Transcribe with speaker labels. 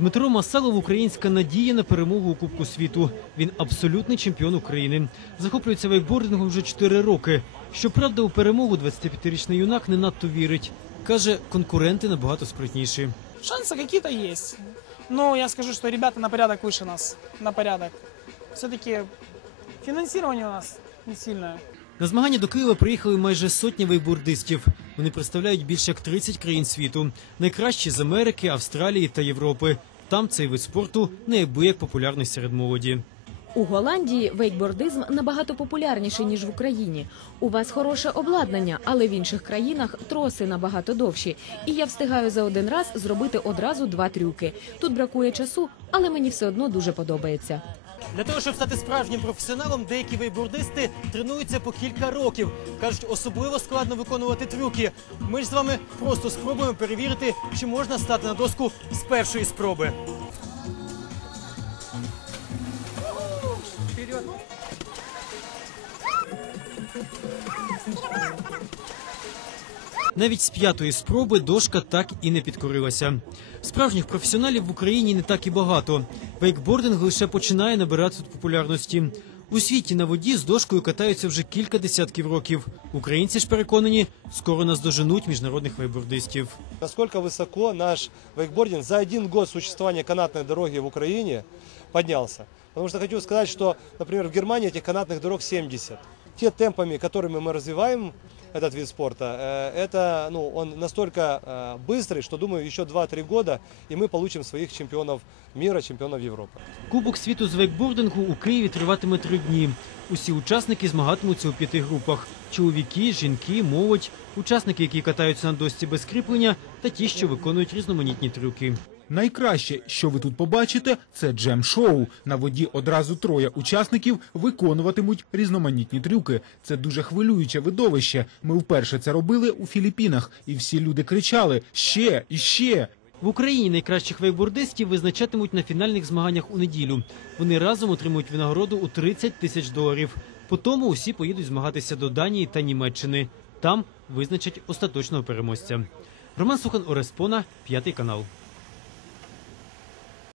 Speaker 1: Дмитро Масалов українська надія на перемогу у Кубку світу. Він абсолютний чемпіон України. Захоплюється вейкбордингом вже 4 роки. Щоправда, у перемогу 25-річний юнак не надто вірить. Каже, конкуренти набагато спритніші.
Speaker 2: Шансы какие-то есть. Но я скажу, что ребята на порядок выше нас. На порядок. Все-таки финансирование у нас не сильное.
Speaker 1: На змагання до Києва приїхали майже сотня вейкбордистів. Вони представляють більше як 30 країн світу. Найкращі з Америки, Австралії та Європи. Там цей вид спорту неабияк популярний серед молоді.
Speaker 3: У Голландії вейкбордизм набагато популярніший ніж в Україні. У вас хороше обладнання, але в інших країнах троси набагато довші. І я встигаю за один раз зробити одразу два трюки. Тут бракує часу, але мені все одно дуже подобається.
Speaker 1: Для того, щоб стати справжнім професіоналом, деякі вейкбордисти тренуються по кілька років. Кажуть, особливо складно виконувати трюки. Ми ж з вами просто спробуємо перевірити, чи можна стати на доску з першої спроби. Навіть з п'ятої спроби дошка так і не підкорилася. Справжніх професіоналів в Україні не так і багато. Вейкбординг лише починає набирати тут популярності. У світі на воді з дошкою катаються вже кілька десятків років. Українці ж переконані, скоро наздоженуть міжнародних вейкбордистів.
Speaker 4: насколько высоко наш вейкбординг за один год существования канатной дороги в Украине поднялся. Потому что хочу сказать, что, например, в Германии этих канатных дорог 70. Те темпами, которыми мы развиваем этот вид спорта, э, это, ну, он настолько э, быстрый, что, думаю, еще 2-3 года, и мы получим своих чемпионов мира, чемпионов Европы.
Speaker 1: Кубок світу з вейкбордингу у Києві триватиме три дні. Усі учасники змагатимуться у п'яти групах: чоловіки, жінки, молодь, учасники, які катаються на досці без кріплення, та ті, що виконують різноманітні трюки.
Speaker 5: Найкраще, що ви тут побачите, це джем-шоу. На воді одразу троє учасників виконуватимуть різноманітні трюки. Це дуже хвилююче видовище. Ми вперше це робили у Філіппінах, і всі люди кричали ще і ще.
Speaker 1: В Україні найкращих вейкбордистів визначатимуть на фінальних змаганнях у неділю. Вони разом отримують винагороду у 30 тисяч доларів. По тому усі поїдуть змагатися до Данії та Німеччини. Там визначать остаточного переможця. Роман Сухан Ореспона, п'ятий канал.